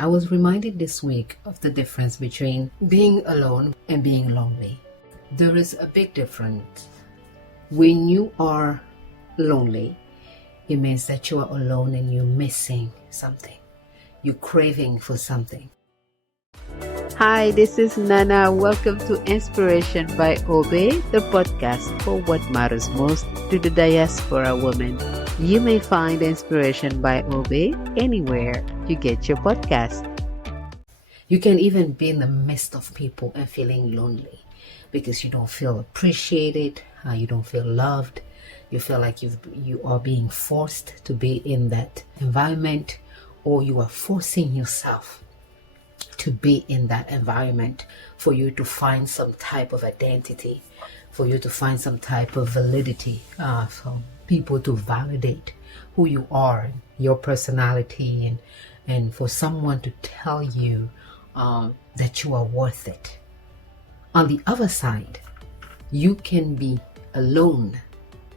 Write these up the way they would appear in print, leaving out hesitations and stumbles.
I was reminded this week of the difference between being alone and being lonely. There is a big difference. When you are lonely, it means that you are alone and you're missing something. You're craving for something. Hi, this is Nana. Welcome to Inspiration by Obey, the podcast for what matters most to the diaspora woman. You may find Inspiration by Obey anywhere you get your podcast. You can even be in the midst of people and feeling lonely because you don't feel appreciated, you don't feel loved, you feel like you are being forced to be in that environment, or you are forcing yourself to be in that environment for you to find some type of identity, for you to find some type of validity, for people to validate who you are, your personality, and for someone to tell you that you are worth it. On the other side, you can be alone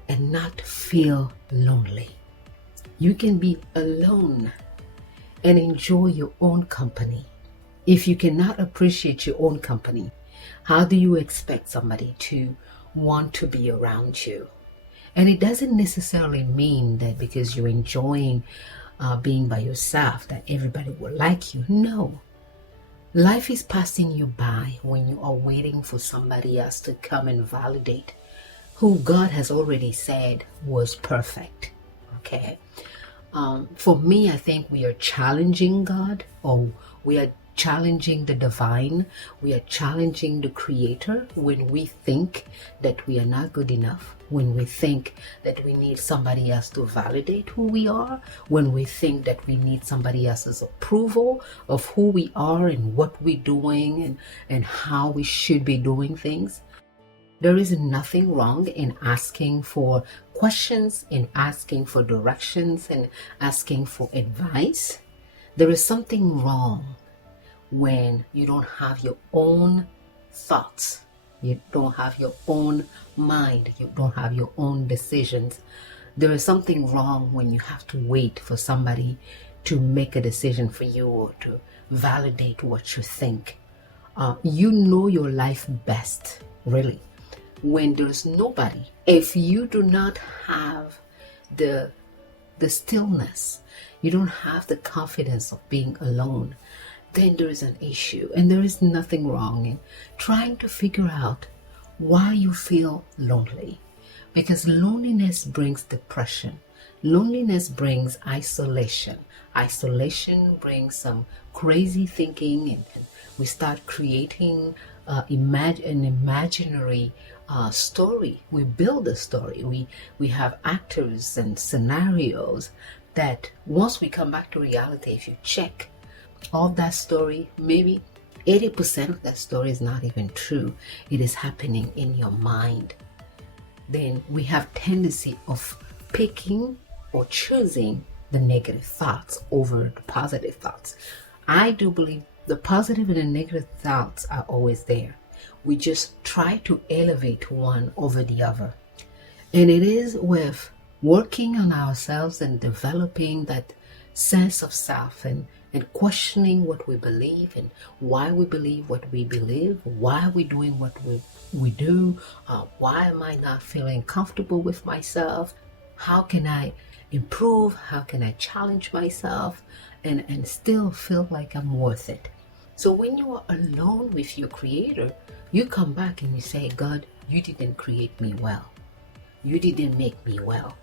and not feel lonely. You can be alone and enjoy your own company. If you cannot appreciate your own company, how do you expect somebody to want to be around you? And it doesn't necessarily mean that because you're enjoying being by yourself that everybody will like you. No. Life is passing you by when you are waiting for somebody else to come and validate who God has already said was perfect. Okay. For me, I think we are challenging God, or we are challenging the divine. We are challenging the creator when we think that we are not good enough, when we think that we need somebody else to validate who we are, when we think that we need somebody else's approval of who we are and what we're doing and how we should be doing things. There is nothing wrong in asking for questions, in asking for directions, and asking for advice. There is something wrong when you don't have your own thoughts, you don't have your own mind, you don't have your own decisions. There is something wrong when you have to wait for somebody to make a decision for you or to validate what you think. You know your life best, really, when there's nobody. If you do not have the stillness, you don't have the confidence of being alone, then there is an issue, and there is nothing wrong in trying to figure out why you feel lonely. Because loneliness brings depression. Loneliness brings isolation. Isolation brings some crazy thinking, and we start creating an imaginary story. We build a story. We have actors and scenarios that once we come back to reality, if you check all that story, maybe 80% of that story is not even true. It is happening in your mind. Then we have tendency of picking or choosing the negative thoughts over the positive thoughts. I do believe the positive and the negative thoughts are always there. We just try to elevate one over the other. And it is with working on ourselves and developing that sense of self and questioning what we believe and why we believe what we believe, why we're doing what we do, why am I not feeling comfortable with myself, how can I improve, how can I challenge myself and still feel like I'm worth it. So when you are alone with your creator, you come back and you say, God, you didn't create me well. You didn't make me well.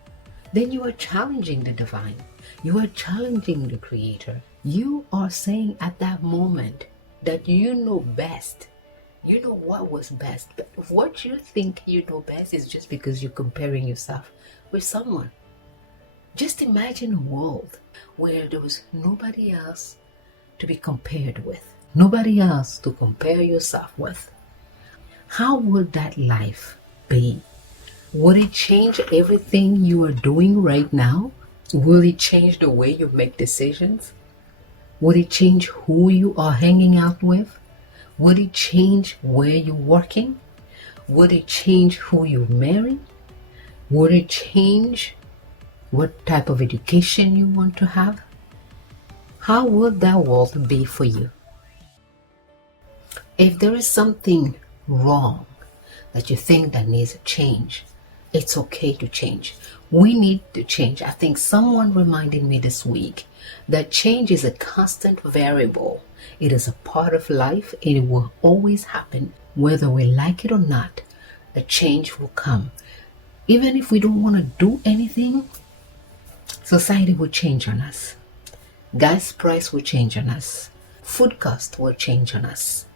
Then you are challenging the divine. You are challenging the creator. You are saying at that moment that you know best. You know what was best. But what you think you know best is just because you're comparing yourself with someone. Just imagine a world where there was nobody else to be compared with. Nobody else to compare yourself with. How would that life be? Would it change everything you are doing right now? Will it change the way you make decisions? Would it change who you are hanging out with? Would it change where you're working? Would it change who you marry? Would it change what type of education you want to have? how would that world be for you? If there is something wrong that you think that needs a change, it's okay to change. We need to change. I think someone reminded me this week that change is a constant variable. It is a part of life and it will always happen. Whether we like it or not, a change will come. Even if we don't want to do anything, society will change on us. Gas price will change on us. Food cost will change on us.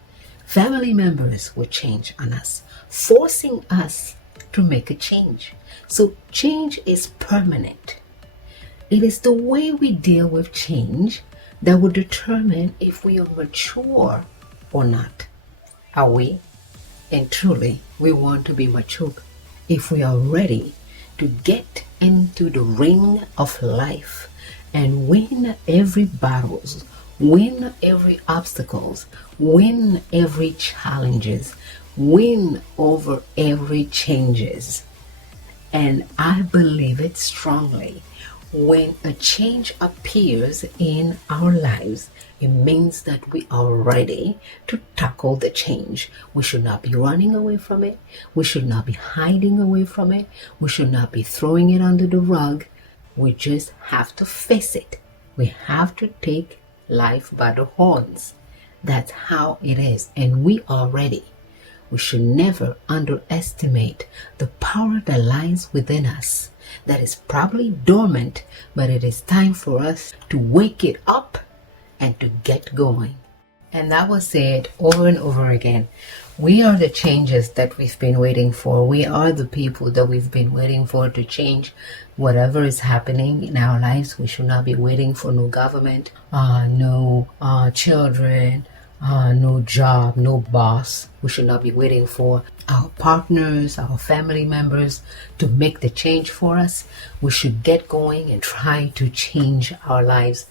Family members will change on us, forcing us to make a change. So change is permanent. It is the way we deal with change that will determine if we are mature or not. Are we? And truly, we want to be mature. If we are ready to get into the ring of life and win every battles, win every obstacles, win every challenges, win over every changes. And I believe it strongly. When a change appears in our lives, it means that we are ready to tackle the change. We should not be running away from it. We should not be hiding away from it. We should not be throwing it under the rug. We just have to face it. We have to take life by the horns. That's how it is. And we are ready. We should never underestimate the power that lies within us, that is probably dormant, but it is time for us to wake it up and to get going. And I will say it over and over again. We are the changes that we've been waiting for. We are the people that we've been waiting for to change whatever is happening in our lives. We should not be waiting for no government, no children, no job, no boss. We should not be waiting for our partners, our family members to make the change for us. We should get going and try to change our lives.